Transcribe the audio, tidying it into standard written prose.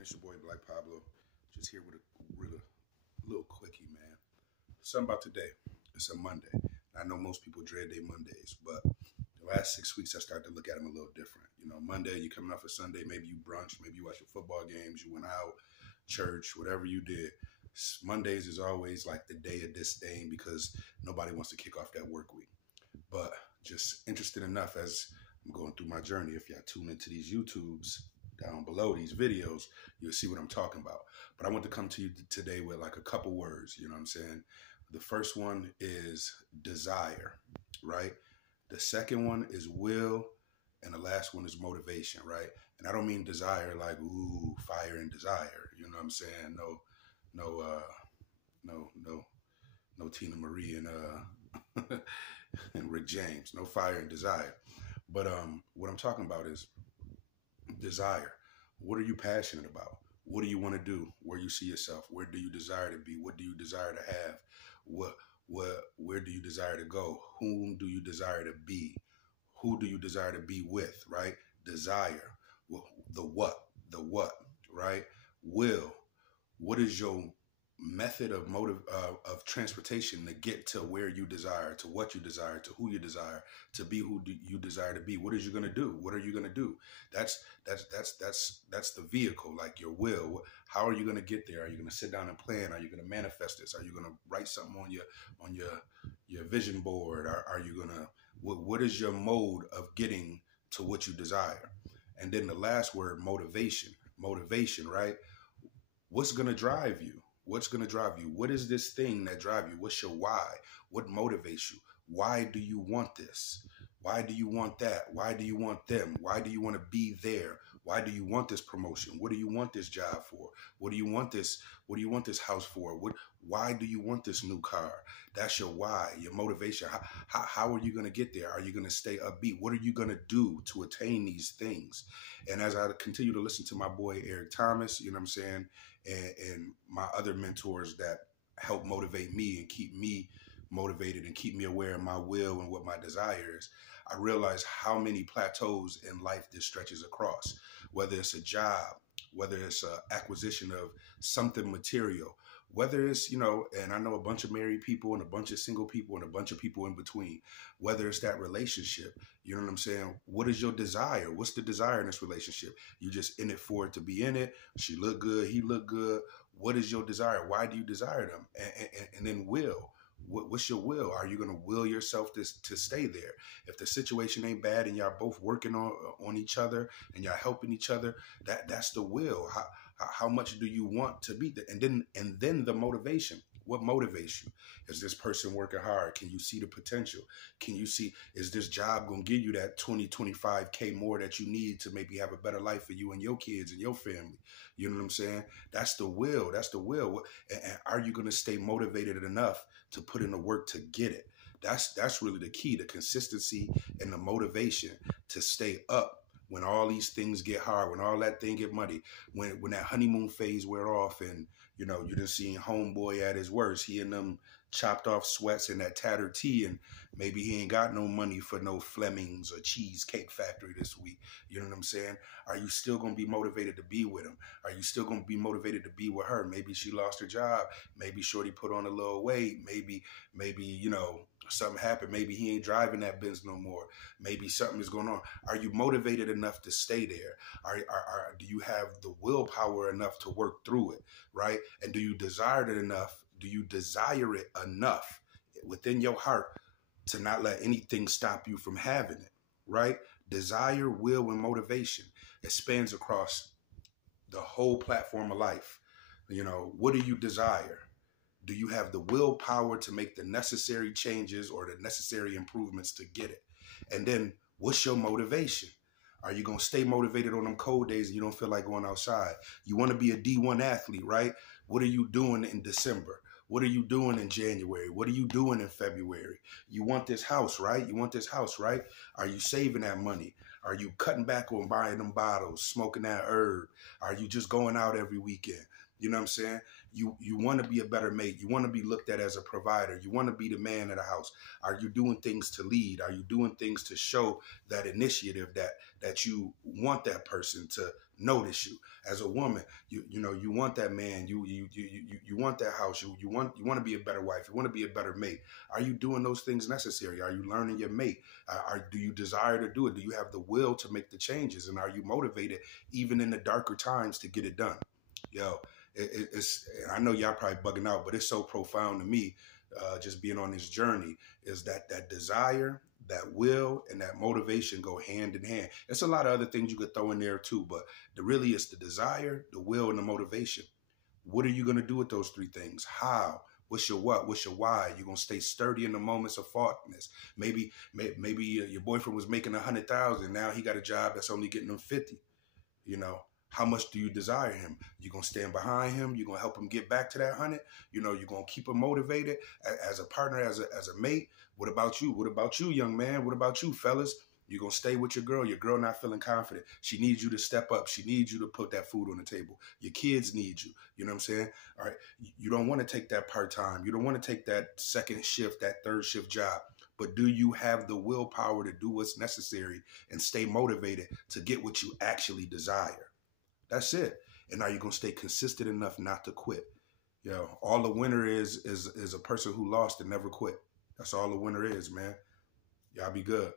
It's your boy Black Pablo, just here with a little quickie, man. Something about today. It's a Monday. I know most people dread their Mondays, but the last 6 weeks I started to look at them a little different. Monday you coming off a Sunday, maybe you brunch, maybe you watch your football games, you went out, church, whatever you did. Mondays is always like the day of disdain because nobody wants to kick off that work week. But just interested enough as I'm going through my journey. If y'all tune into these YouTubes down below, these videos, you'll see what I'm talking about. But I want to come to you today with like a couple words, you know what I'm saying? The first one is desire, right? The second one is will, and the last one is motivation, right? And I don't mean desire like, ooh, fire and desire, you know what I'm saying? No Tina Marie and and Rick James, no fire and desire. But what I'm talking about is desire. What are you passionate about? What do you want to do? Where you see yourself? Where do you desire to be? What do you desire to have? Where do you desire to go? Whom do you desire to be? Who do you desire to be with, right? Desire. Well, the what, right? Will. What is your method of of transportation to get to where you desire, to what you desire, to who you desire to be, who do you desire to be? What is you gonna do? What are you gonna do? That's the vehicle, like your will. How are you gonna get there? Are you gonna sit down and plan? Are you gonna manifest this? Are you gonna write something on your vision board? Are you gonna what is your mode of getting to what you desire? And then the last word, motivation. Motivation, right? What's gonna drive you? What's going to drive you? What is this thing that drives you? What's your why? What motivates you? Why do you want this? Why do you want that? Why do you want them? Why do you want to be there? Why do you want this promotion? What do you want this job for? What do you want this? What do you want this house for? Why do you want this new car? That's your why, your motivation. How are you going to get there? Are you going to stay upbeat? What are you going to do to attain these things? And as I continue to listen to my boy Eric Thomas, you know what I'm saying, and my other mentors that help motivate me and keep me motivated and keep me aware of my will and what my desire is, I realize how many plateaus in life this stretches across, whether it's a job, whether it's an acquisition of something material, whether it's, and I know a bunch of married people and a bunch of single people and a bunch of people in between, whether it's that relationship, you know what I'm saying? What is your desire? What's the desire in this relationship? You just in it for it to be in it. She look good. He look good. What is your desire? Why do you desire them? And then will. What's your will? Are you going to will yourself to stay there? If the situation ain't bad and y'all both working on each other and y'all helping each other, that's the will. How much do you want to be there? And then the motivation. What motivates you? Is this person working hard? Can you see the potential? Can you see, is this job going to give you that 20, 25K more that you need to maybe have a better life for you and your kids and your family? You know what I'm saying? That's the will. That's the will. And are you going to stay motivated enough to put in the work to get it? That's really the key, the consistency and the motivation to stay up when all these things get hard, when all that thing get muddy, when that honeymoon phase wear off and, you done seen homeboy at his worst, he in them chopped off sweats and that tattered tee, and maybe he ain't got no money for no Fleming's or Cheesecake Factory this week. You know what I'm saying? Are you still going to be motivated to be with him? Are you still going to be motivated to be with her? Maybe she lost her job. Maybe shorty put on a little weight. Maybe, something happened. Maybe he ain't driving that Benz no more. Maybe something is going on. Are you motivated enough to stay there? Do you have the willpower enough to work through it, right? And do you desire it enough? Do you desire it enough within your heart to not let anything stop you from having it, right? Desire, will, and motivation. It spans across the whole platform of life. What do you desire? Do you have the willpower to make the necessary changes or the necessary improvements to get it? And then what's your motivation? Are you going to stay motivated on them cold days and you don't feel like going outside? You want to be a D1 athlete, right? What are you doing in December? What are you doing in January? What are you doing in February? You want this house, right? You want this house, right? Are you saving that money? Are you cutting back on buying them bottles, smoking that herb? Are you just going out every weekend? You know what I'm saying? You want to be a better mate. You want to be looked at as a provider. You want to be the man of the house. Are you doing things to lead? Are you doing things to show that initiative that you want that person to notice you. As a woman, you know, you want that man, you want that house, you want to be a better wife, you want to be a better mate. Are you doing those things necessary? Are you learning your mate? Do you desire to do it? Do you have the will to make the changes? And are you motivated even in the darker times to get it done? Yo, it's, I know y'all probably bugging out, but it's so profound to me, just being on this journey, is that desire, that will, and that motivation go hand in hand. There's a lot of other things you could throw in there too, but really it's the desire, the will, and the motivation. What are you going to do with those three things? How? What's your what? What's your why? You're going to stay sturdy in the moments of faultiness. Maybe your boyfriend was making 100,000. Now he got a job that's only getting him 50. You know, how much do you desire him? You're going to stand behind him. You're going to help him get back to that 100. You know, you're going to keep him motivated as a partner, as a mate. What about you? What about you, young man? What about you, fellas? You're going to stay with your girl not feeling confident. She needs you to step up. She needs you to put that food on the table. Your kids need you. You know what I'm saying? All right. You don't want to take that part-time. You don't want to take that second shift, that third shift job. But do you have the willpower to do what's necessary and stay motivated to get what you actually desire? That's it. And are you going to stay consistent enough not to quit? You know, all the winner is a person who lost and never quit. That's all the winner is, man. Y'all be good.